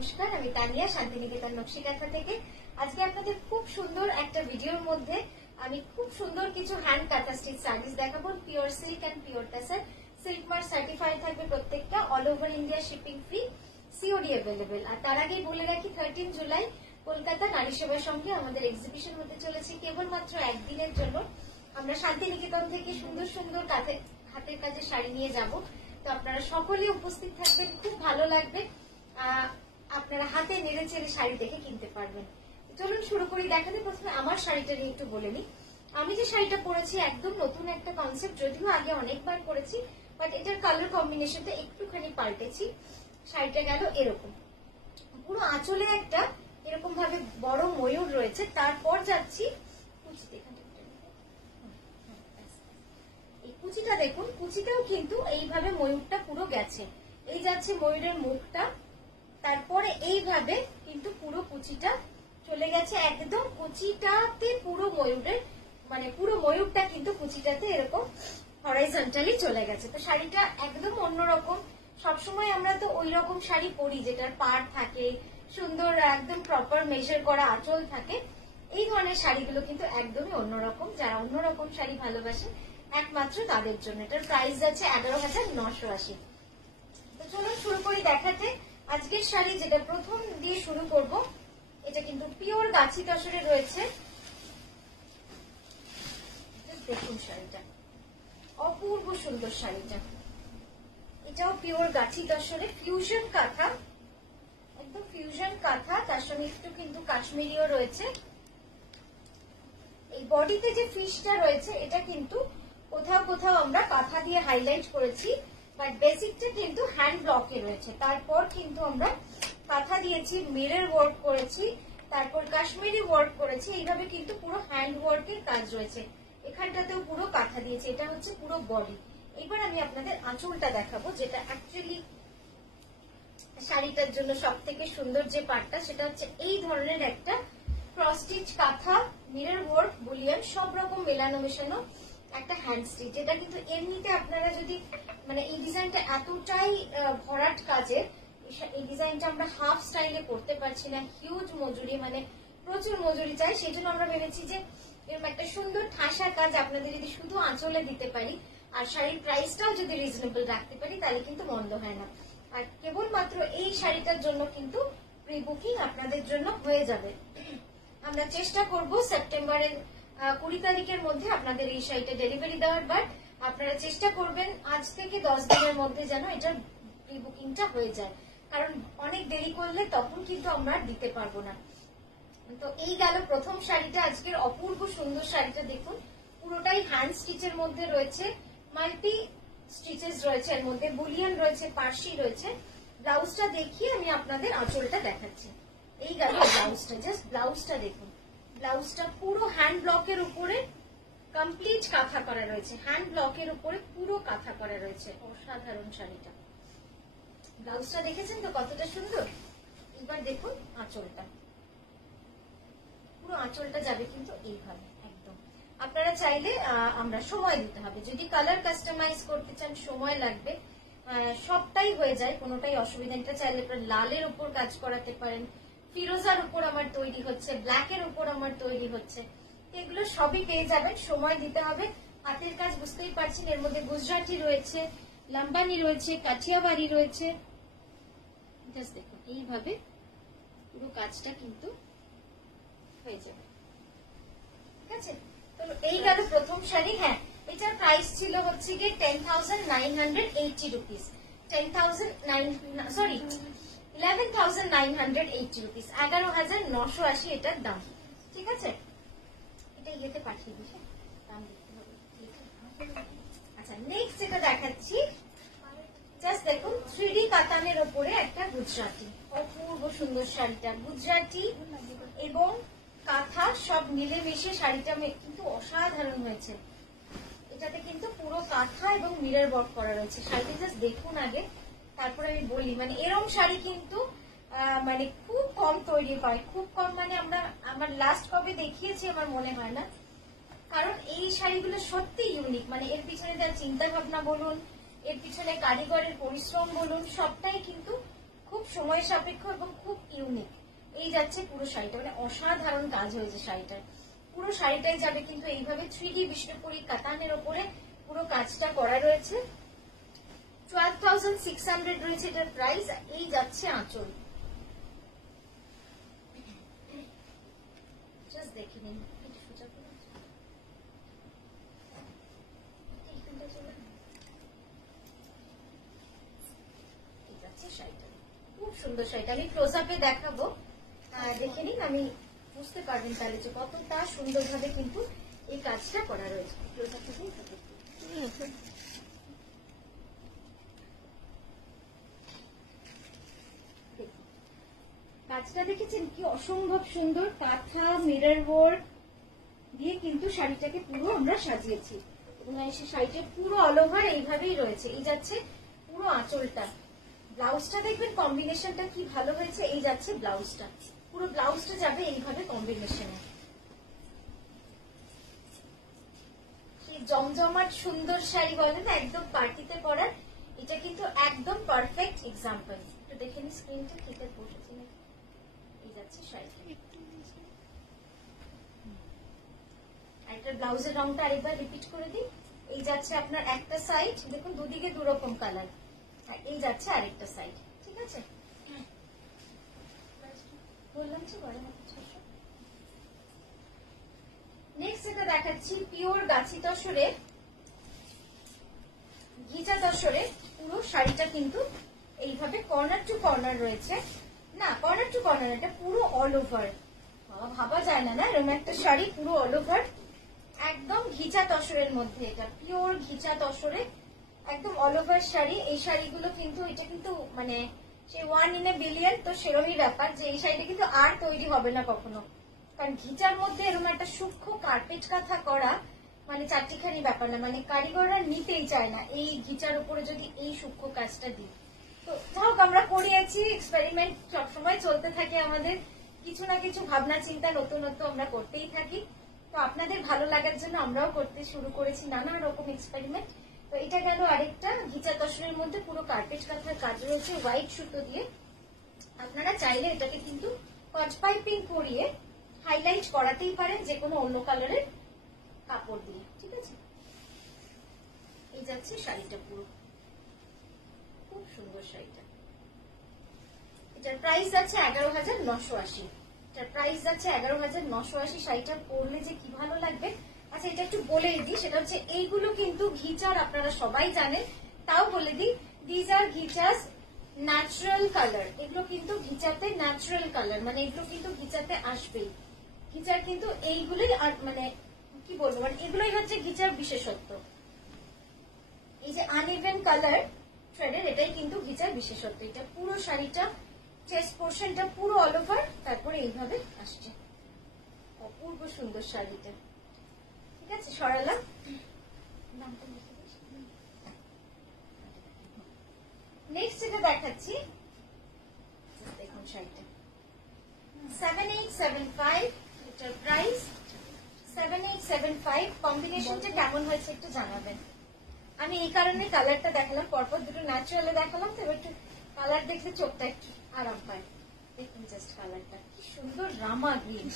নমস্কার, আমি তানিয়া শান্তিনিকেতন নকশিকাঁথা থেকে। আজকে আপনাদের খুব সুন্দর একটা ভিডিওর মধ্যে আমি খুব সুন্দর কিছু হ্যান্ড কাঁথা স্টিচ শাড়িজ দেখাবো। Pure silk and pure tussar, silk mark certified থাকবে প্রত্যেকটা, all over India shipping free, COD available. আর তার আগেই বলে রাখি 13 জুলাই কলকাতা নারী সেবার সঙ্গে আমাদের এক্সিবিশন হতে চলেছে। কেবলমাত্র একদিনের জন্য আমরা শান্তিনিকেতন থেকে সুন্দর সুন্দর হাতের কাজের শাড়ি নিয়ে যাব। তো আপনারা সকলে উপস্থিত থাকবেন, খুব ভালো লাগবে। আপনারা হাতে নেড়ে চেড়ে শাড়ি দেখে কিনতে পারবেন। চলুন শুরু করি দেখাতে। প্রথমে আমার শাড়িটা নিয়ে একটু বলে নিই। আমি যে শাড়িটা পরেছি একদম নতুন একটা কনসেপ্ট, যদিও আগে অনেকবার পরেছি, বাট এটার কালার কম্বিনেশনটা একটুখানি পাল্টেছি। শাড়িটা গেল এরকম, পুরো আঁচলে একটা এরকম ভাবে বড় ময়ূর রয়েছে। তারপর যাচ্ছি কুচিতে, এই কুচিটা দেখুন, কুচিটাও কিন্তু এইভাবে ময়ূরটা পুরো গেছে। এই যাচ্ছে ময়ূরের মুখটা, তারপরে এইভাবে কিন্তু পুরো কুচিটা চলে গেছে একদম কুচিটাতে, পুরো ময়ূরের মানে পুরো ময়ূরটা কিন্তু কুচিটাতে এরকম হরাইজন্টালি চলে গেছে। তো শাড়িটা একদম অন্যরকম। সবসময় আমরা তো ওই রকম শাড়ি পরি যেটার পাড় থাকে, সুন্দর একদম প্রপার মেজার করা আঁচল থাকে। এই ধরনের শাড়িগুলো কিন্তু একদমই অন্যরকম। যারা অন্যরকম শাড়ি ভালোবাসে একমাত্র তাদের জন্য। এটার প্রাইস আছে 11,980। তো চলুন শুরু করি দেখাতে। আজকের শাড়ি যেটা প্রথম দিয়ে শুরু করব, এটা কিন্তু পিওর গাছি তসরে রয়েছে। দেখুন শাড়িটা অপূর্ব সুন্দর। শাড়িটা এটাও পিওর গাছি তসরে, ফিউশন কাঁথা, একদম ফিউশন কাঁথা, তার সঙ্গে একটু কিন্তু কাশ্মীরিও রয়েছে। এই বডিতে যে ফিশটা রয়েছে এটা কিন্তু কোথাও কোথাও আমরা কাঁথা দিয়ে হাইলাইট করেছি, বাট বেসিকটা কিন্তু হ্যান্ড ব্লকে রয়েছে। তারপর কিন্তু আমরা কাঁথা দিয়েছি, মিরর ওয়ার্ক করেছি, তারপর কাশ্মীরি ওয়ার্ক করেছি। এইভাবে কিন্তু পুরো হ্যান্ড ওয়ার্কের কাজ রয়েছে। এখানটাতেও পুরো কাঁথা দিয়েছি। এটা হচ্ছে পুরো বডি। এবার আমি আপনাদের আঁচলটা দেখাবো, যেটা অ্যাকচুয়ালি শাড়িটার জন্য সব থেকে সুন্দর যে পার্টটা, সেটা হচ্ছে এই ধরনের একটা ক্রস স্টিচ কাঁথা, মিরর ওয়ার্ক, বুলিয়ান সব রকম মেলানো মেশানো একটা হ্যান্ড স্টিচ। এটা কিন্তু এমনিতে আপনারা যদি মানে এই ডিজাইনটা এতটাই ভরাট কাজের, এই ডিজাইনটা আমরা হাফ স্টাইলে করতে পারছি না, হিউজ মজুরি, মানে প্রচুর মজুরি চাই। সেই জন্য আমরা ভেবেছি যে এরকম একটা সুন্দর ঠাসা কাজ আপনাদের যদি শুধু আঁচলে দিতে পারি, আর শাড়ির প্রাইসটাও যদি রিজনেবল রাখতে পারি, তাহলে কিন্তু মন্দ হয় না। আর কেবলমাত্র এই শাড়িটার জন্য কিন্তু প্রি বুকিং আপনাদের জন্য হয়ে যাবে। আমরা চেষ্টা করব সেপ্টেম্বরের 20 তারিখের মধ্যে আপনাদের এই শাড়িটা ডেলিভারি দেওয়ার। বাট আপনারা চেষ্টা করবেন আজ থেকে 10 দিনের মধ্যে যেন এটার প্রি বুকিংটা হয়ে যায়, কারণ অনেক দেরি করলে তখন কিন্তু আমরা দিতে পারবো না। তো এই গেল প্রথম শাড়িটা, আজকের অপূর্ব সুন্দর শাড়িটা। দেখুন পুরোটাই হ্যান্ড স্টিচের মধ্যে রয়েছে, মাল্টি স্টিচেস রয়েছে, এর মধ্যে বুলিয়ান রয়েছে, পার্সি রয়েছে। ব্লাউজটা দেখিয়ে আমি আপনাদের আঁচলটা দেখাচ্ছি। এই গেল ব্লাউজটা, জাস্ট ব্লাউজটা দেখুন। ব্লাউজটা পুরো হ্যান্ড ব্লকের উপরে কমপ্লিট কাঁথা করা রয়েছে, হ্যান্ড ব্লকের উপরে পুরো কাঁথা করা রয়েছে। অসাধারণ শাড়িটা। ব্লাউজটা দেখেছেন তো কতটা সুন্দর। এবার দেখুন আঁচলটা, পুরো আঁচলটা যাবে কিন্তু এইভাবে একদম। আপনারা চাইলে আমরা সময় দিতে হবে, যদি কালার কাস্টমাইজ করতে চান সময় লাগবে, সবটাই হয়ে যায়, কোনোটাই অসুবিধা নেই। চাইলে লালের উপর কাজ করাতে পারেন, ফিরোজার উপর আমার তৈরি হচ্ছে, ব্ল্যাকের উপর আমার তৈরি হচ্ছে, এগুলো সবই পেয়ে যাবেন। সময় দিতে হবে। হাতের কাজ বুঝতেই পারছেন, এর মধ্যে গুজরাটি রয়েছে, লাম্বানি রয়েছে, কাঠিয়াবাড়ি রয়েছে। জাস্ট দেখুন এইভাবে পুরো কাজটা কিন্তু হয়ে যাবে। ঠিক আছে, তো এই গেল প্রথম শাড়ি। হ্যাঁ, এটার প্রাইস ছিল হচ্ছে গিয়ে 10,980 রুপিস। 11,980 রুপিস, 11,980 এটার দাম। ঠিক আছে, এটা ইয়েতে পাঠিয়ে দিস, দাম দেখতে হবে। আচ্ছা, নেক্সট যেটা দেখাচ্ছি, জাস্ট দেখুন 3D কাতানের ওপরে একটা গুজরাটি, অপূর্ব সুন্দর শাড়িটা। গুজরাটি এবং কাঁথা সব মিলেমিশে শাড়িটা কিন্তু অসাধারণ হয়েছে। এটাতে কিন্তু পুরো কাঁথা এবং মিরর ওয়ার্ক করা রয়েছে। শাড়িটা জাস্ট দেখুন আগে, তারপরে আমি বলি। মানে এরকম শাড়ি কিন্তু মানে খুব কম তৈরি হয়, খুব কম। মানে আমার লাস্ট কবে দেখিয়েছি আমার মনে হয় না, কারণ এই শাড়িগুলো সত্যি ইউনিক। মানে এর পিছনে যা চিন্তা ভাবনা বলুন, এর পিছনে কারিগরের পরিশ্রম বলুন, সবটাই কিন্তু খুব সময় সাপেক্ষ এবং খুব ইউনিক। এই যাচ্ছে পুরো শাড়িটা, মানে অসাধারণ কাজ হয়েছে শাড়িটার। পুরো শাড়িটাই যাবে কিন্তু এইভাবে 3D বিষ্ণুপুরি কাতানের ওপরে পুরো কাজটা করা রয়েছে। 12,600 রয়েছে এটার প্রাইস। এই যাচ্ছে আঁচল, জাস্ট দেখে নিন। খুব সুন্দর শাড়িটা, আমি ক্লোজ আপে দেখাবো, দেখে নিন, আমি বুঝতে পারবেন তাহলে যে কতটা সুন্দরভাবে কিন্তু এই কাজটা করা রয়েছে। ক্লোজ আপে কাজটা দেখেছেন কি অসম্ভব সুন্দর, কাঁথা মিরর ওয়ার্ক দিয়ে কিন্তু শাড়িটাকে পুরো আমরা সাজিয়েছি। এবং শাড়িটা পুরো অল ওভার এইভাবেই রয়েছে। এই যাচ্ছে পুরো আঁচলটা, ব্লাউজটা দেখবেন কম্বিনেশনটা কি ভালো হয়েছে। এই যাচ্ছে ব্লাউজটা, পুরো ব্লাউজটা যাবে এইভাবে কম্বিনেশনে। সেই জমজমাট সুন্দর শাড়ি বলে না, একদম পার্টিতে পরার, এটা কিন্তু একদম পারফেক্ট এক্সাম্পল। একটু দেখে নি স্ক্রিনটা ঠিক আছে বসেছে নাকি। এই যাচ্ছে শাড়িটা, একটা ব্লাউজের রংটা আরেকবার রিপিট করে দিই। এই যাচ্ছে আপনার একটা সাইড, দেখুন দুদিকে দুরকম কালার, আর এই যাচ্ছে আরেকটা সাইড, ঠিক আছে। বললাম যে বড় হাতের 600। নেক্সট এটা দেখাচ্ছি পিওর গাছি তসরের, ঘিচা তসরে পুরো শাড়িটা কিন্তু এইভাবে কর্নার টু কর্নার রয়েছে। না, কর্নার টু কর্নার, এটা পুরো অল ওভার। ভাবা যায় না, না এরকম একটা শাড়ি পুরো অল ওভার একদম ঘিচা তসরের মধ্যে। এটা পিওর ঘিচা তসরে একদম অল ওভার শাড়ি। এই শাড়িগুলো কিন্তু, এটা কিন্তু মানে সেই 1 in a billion, তো সেরকমই ব্যাপার যে এই শাড়িটা কিন্তু আর তৈরি হবে না কখনো, কারণ ঘিচার মধ্যে এরকম একটা সূক্ষ্ম কার্পেট কাঁথা করা মানে চারটিখানি ব্যাপার না, মানে কারিগররা নিতেই চায় না এই ঘিচার উপরে যদি এই সূক্ষ্ম কাজটা দিই। তো যাই আমরা করিয়েছি, এক্সপেরিমেন্ট সবসময় চলতে থাকে আমাদের, কিছু না কিছু ভাবনা চিন্তা নতুনত্ব আমরা করতেই থাকি। তো আপনাদের ভালো লাগার জন্য আমরাও করতে শুরু করেছি নানা রকম এক্সপেরিমেন্ট। তো এটা গেল আরেকটা ঘিচা তসরের মধ্যে পুরো কার্পেট কাঁথার কাজ রয়েছে হোয়াইট সুতো দিয়ে। আপনারা চাইলে এটাকে কিন্তু কচ পাইপিং করিয়ে হাইলাইট করাতেই পারেন যে কোনো অন্য কালারের কাপড় দিয়ে, ঠিক আছে। এই যাচ্ছে শাড়িটা পুরো, খুব সুন্দর শাড়িটা। এটার প্রাইস যাচ্ছে 11,980। এটার প্রাইস যাচ্ছে 11,980। শাড়িটা পরলে যে কি ভালো লাগবে। আচ্ছা এটা একটু বলে দিই, সেটা হচ্ছে এইগুলো কিন্তু ঘিচার, আপনারা সবাই জানেন, তাও বলে দিই, দিজ আর ঘিচাস ন্যাচারাল কালার। এগুলো কিন্তু ঘিচাতে ন্যাচারাল কালার, মানে এগুলো কিন্তু ঘিচাতে আসবেই। ঘিচার কিন্তু এইগুলোই, আর মানে কি বলবো, মানে এগুলোই হচ্ছে ঘিচার বিশেষত্ব। এই যে আনইভেন কালার থ্রেডের, এটাই কিন্তু ঘিচার বিশেষত্ব। এটা পুরো শাড়িটা চেস্ট পোর্শনটা পুরো অল ওভার, তারপরে এইভাবে আসছে। অপূর্ব সুন্দর শাড়িটা, ঠিক আছে। সরালাম, নেক্সট এটা দেখাচ্ছি, দেখুন শাড়িটা 7875। এটার প্রাইস 7875। কম্বিনেশনটা কেমন হয়েছে একটু জানাবেন। আমি এই কারণে কালারটা দেখালাম, পরপর দুটো ন্যাচারালে দেখালাম, তো এবার একটু কালার দেখলে চোখটা একটু আরাম পায়। দেখুন জাস্ট কালারটা কি সুন্দর, রামা গ্রিন,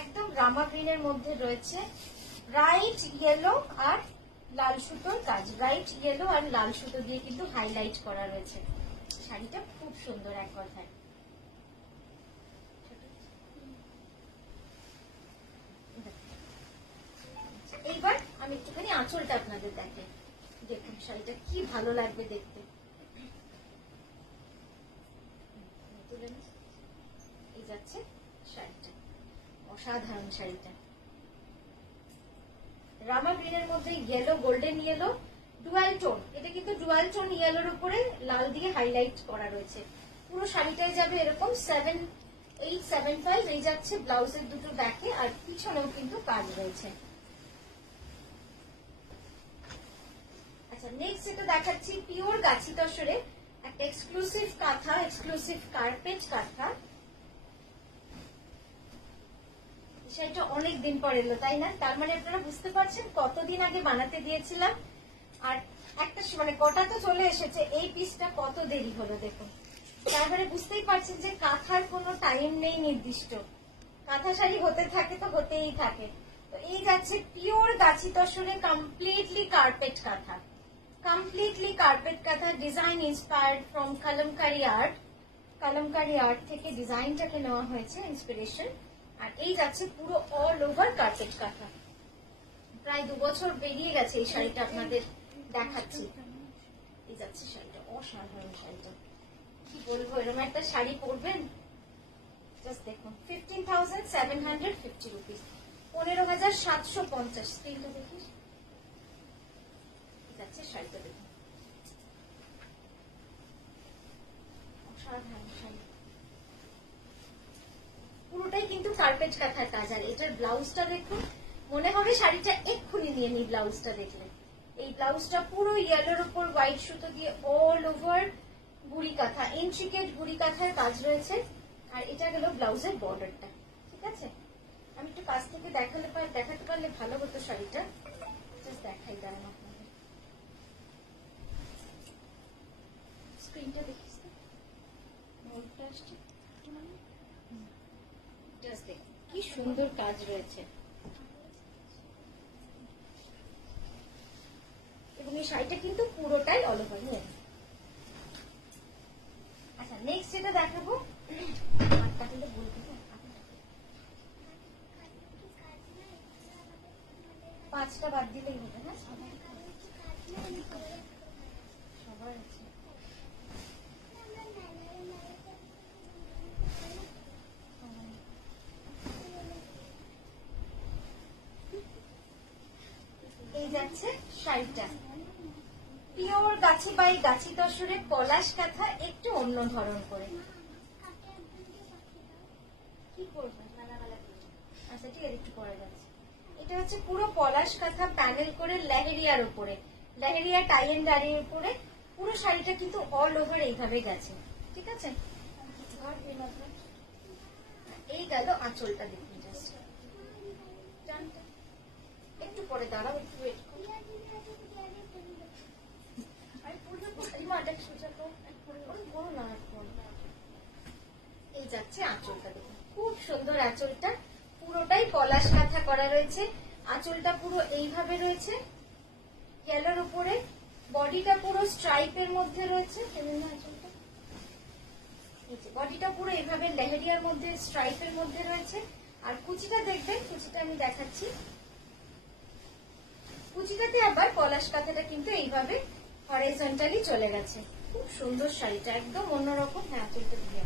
একদম রামা গ্রিনের মধ্যে রয়েছে ব্রাইট ইয়েলো আর লাল সুতোর কাজ। ব্রাইট ইয়েলো আর লাল সুতো দিয়ে কিন্তু হাইলাইট করা রয়েছে। শাড়িটা খুব সুন্দর এক কথায়। এইবার আমি একটুখানি আঁচলটা আপনাদের দেখাই, দেখুন শাড়িটা কি ভালো লাগবে দেখতে। এই যাচ্ছে শাড়িটা, অসাধারণ শাড়িটা, রামা গ্রিনের মধ্যে yellow, golden yellow, dual tone. এটা কিন্তু ডুয়াল টোন ইয়েলোর উপরে লাল দিয়ে হাইলাইট করা রয়েছে। পুরো শাড়িটাই যাবে এরকম 7875। এই যাচ্ছে ব্লাউজের দুটো ব্যাকে, আর পিছনেও কিন্তু কাজ রয়েছে। আচ্ছা নেক্সট এটা দেখাচ্ছি পিওর গাছি তসরে একটা এক্সক্লুসিভ কাঁথা, এক্সক্লুসিভ কার্পেট কাঁথা। সেটা অনেক দিন পর এলো, তাই না? তার মানে আপনারা বুঝতে পারছেন কতদিন আগে বানাতে দিয়েছিলাম, আর একটা মানে কটা তো চলে এসেছে, এই পিসটা কত দেরি হলো দেখুন। তারপরে বুঝতেই পারছেন যে কাঁথার কোনো টাইম নেই নির্দিষ্ট, কাঁথা শাড়ি হতে থাকে তো হতেই থাকে। তো এই যাচ্ছে পিওর গাছি তসরে কমপ্লিটলি কার্পেট কাঁথা, কমপ্লিটলি কার্পেট কাঁথা, design inspired from kalamkari art. Kalamkari art থেকে ডিজাইনটাকে নেওয়া হয়েছে ইন্সপিরেশন। আর এই যাচ্ছে পুরো অল ওভার কার্পেট কাঁথা। প্রায় 2 বছর বেরিয়ে গেছে এই শাড়িটা আপনাদের দেখাচ্ছি। এই যাচ্ছে শাড়িটা, অসাধারণ শাড়িটা, কি বলবো, এরকম একটা শাড়ি পরবেন জাস্ট দেখুন। 15,750 রুপিস, 15,750। স্ক্রিনটা দেখিস, যাচ্ছে শাড়িটা দেখুন, অসাধারণ শাড়ি, পুরোটাই কিন্তু কার্পেট কাঁথার কাজ। আর এটার ব্লাউজটা দেখুন, মনে হবে শাড়িটা এক্ষুনি নিয়ে নি ব্লাউজটা দেখলে। এই ব্লাউজটা পুরো ইয়েলোর উপর হোয়াইট সুতো দিয়ে অল ওভার গুড়ি কাঁথা, ইন্ট্রিকেট গুড়ি কাঁথার কাজ রয়েছে। আর এটা গেল ব্লাউজের বর্ডারটা, ঠিক আছে। আমি একটু কাছ থেকে দেখাতে পারলে ভালো হতো শাড়িটা, জাস্ট দেখাই দাঁড়ান আপনাদের। স্ক্রিনটা দেখিস জাস্ট দেখ কি সুন্দর কাজ রয়েছে, এবং এই শাড়িটা কিন্তু পুরোটাই অল ওভার নিয়ে। আচ্ছা নেক্সট যেটা দেখাবো, তাহলে বলবো 5টা বাদ দিলেই হবে না, সবার আছে। এই যাচ্ছে শাড়িটা পিওর গাছি বাই গাছি তসরে পলাশ কাঁথা, একটু অন্য ধরন করে। কি করবে, আচ্ছা ঠিক আছে, একটু পরে যাচ্ছে। এটা হচ্ছে পুরো পলাশ কাঁথা প্যানেল করে লেহেরিয়ার উপরে, লেহেরিয়া টাই এন্ড ডাইয়ের উপরে পুরো শাড়িটা কিন্তু অল ওভার এইভাবে গেছে, ঠিক আছে। এই গেল আঁচলটা দেখুন, জাস্ট একটু পরে দাঁড়াও, একটু ওয়েট করো। এই যাচ্ছে আঁচলটা দেখুন, খুব সুন্দর আঁচলটা, পুরোটাই পলাশ কাঁথা করা রয়েছে। আঁচলটা পুরো এইভাবে রয়েছে ইয়েলোর উপরে, বডিটা পুরো স্ট্রাইপের মধ্যে রয়েছে, আঁচলটা বডিটা পুরো এইভাবে লেহেরিয়ার মধ্যে স্ট্রাইপের মধ্যে রয়েছে। আর কুচিটা দেখবেন, কুচিটা আমি দেখাচ্ছি, কুচিটাতে আবার পলাশ কাঁথাটা কিন্তু এইভাবে হরাইজন্টালি চলে গেছে। খুব সুন্দর শাড়িটা, একদম অন্যরকম। হ্যাঁ আঁচলটা দিয়ে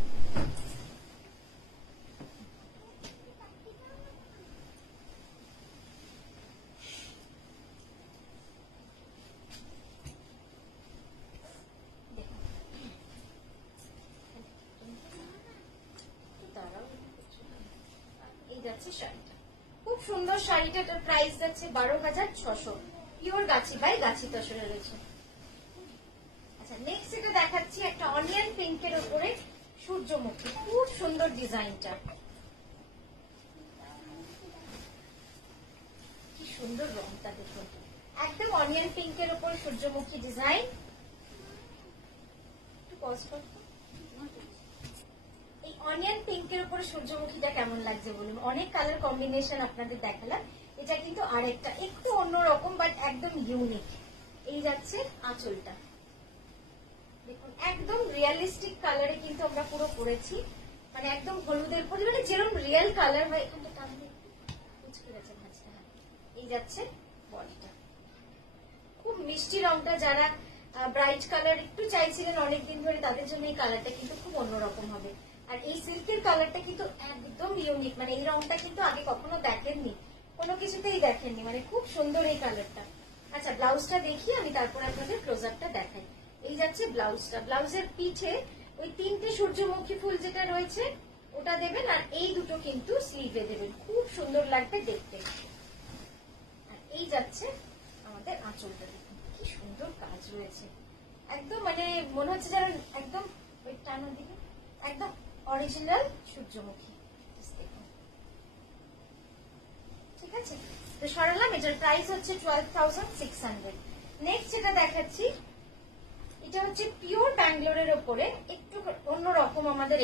যাচ্ছে শাড়িটা, খুব সুন্দর শাড়িটার প্রাইস যাচ্ছে 12,600, পিওর গাছি বাই গাছি তসরে রয়েছে। আচ্ছা নেক্সট এটা দেখাচ্ছি একটা অনিয়ন পিঙ্কের উপরে সূর্যমুখী, খুব সুন্দর ডিজাইনটা, কি সুন্দর রংটা দেখুন, একদম অনিয়ন পিঙ্কের উপর সূর্যমুখী ডিজাইন। একটু পজ করতে, এই অনিয়ন পিঙ্কের উপরে সূর্যমুখীটা কেমন লাগছে বলুন। অনেক কালার কম্বিনেশন আপনাদের দেখালাম, এটা কিন্তু আরেকটা একটু অন্যরকম বাট একদম ইউনিক। এই যাচ্ছে আঁচলটা দেখুন, একদম রিয়ালিস্টিক কালারে কিন্তু আমরা পুরো করেছি, মানে একদম হলুদের পরিমাণে যেরকম রিয়েল কালার হয়। এখানটা টানলে কুচকে গেছে ভাঁজটা। এই যাচ্ছে বডিটা, খুব মিষ্টি রংটা, যারা ব্রাইট কালার একটু চাইছিলেন অনেকদিন ধরে তাদের জন্য এই কালারটা কিন্তু খুব অন্যরকম হবে। আর এই সিল্কের কালারটা কিন্তু একদম ইউনিক, মানে এই রংটা কিন্তু আগে কখনো দেখেননি, কোনো কিছুতেই দেখেননি, মানে খুব সুন্দর এই কালারটা। আচ্ছা ব্লাউজটা দেখি আমি, তারপর আপনাদের ক্লোজ আপটা দেখাই। এই যাচ্ছে ব্লাউজটা, ব্লাউজের পিঠে ওই 3টে সূর্যমুখী ফুল যেটা রয়েছে ওটা দেবেন, আর এই দুটো কিন্তু স্লিভে দেবেন, খুব সুন্দর লাগবে দেখতে। আর এই যাচ্ছে আমাদের আঁচলটা দেখুন, কি সুন্দর কাজ রয়েছে, একদম মানে মনে হচ্ছে যেন একদম ওই টানোর দিকে একদম অরিজিনাল সূর্যমুখী, ঠিক আছে। তো সরালাম, এটার প্রাইস হচ্ছে 12,600। নেক্সট যেটা দেখাচ্ছি, এটা হচ্ছে পিওর ব্যাঙ্গালোরের ওপরে, একটু অন্যরকম আমাদের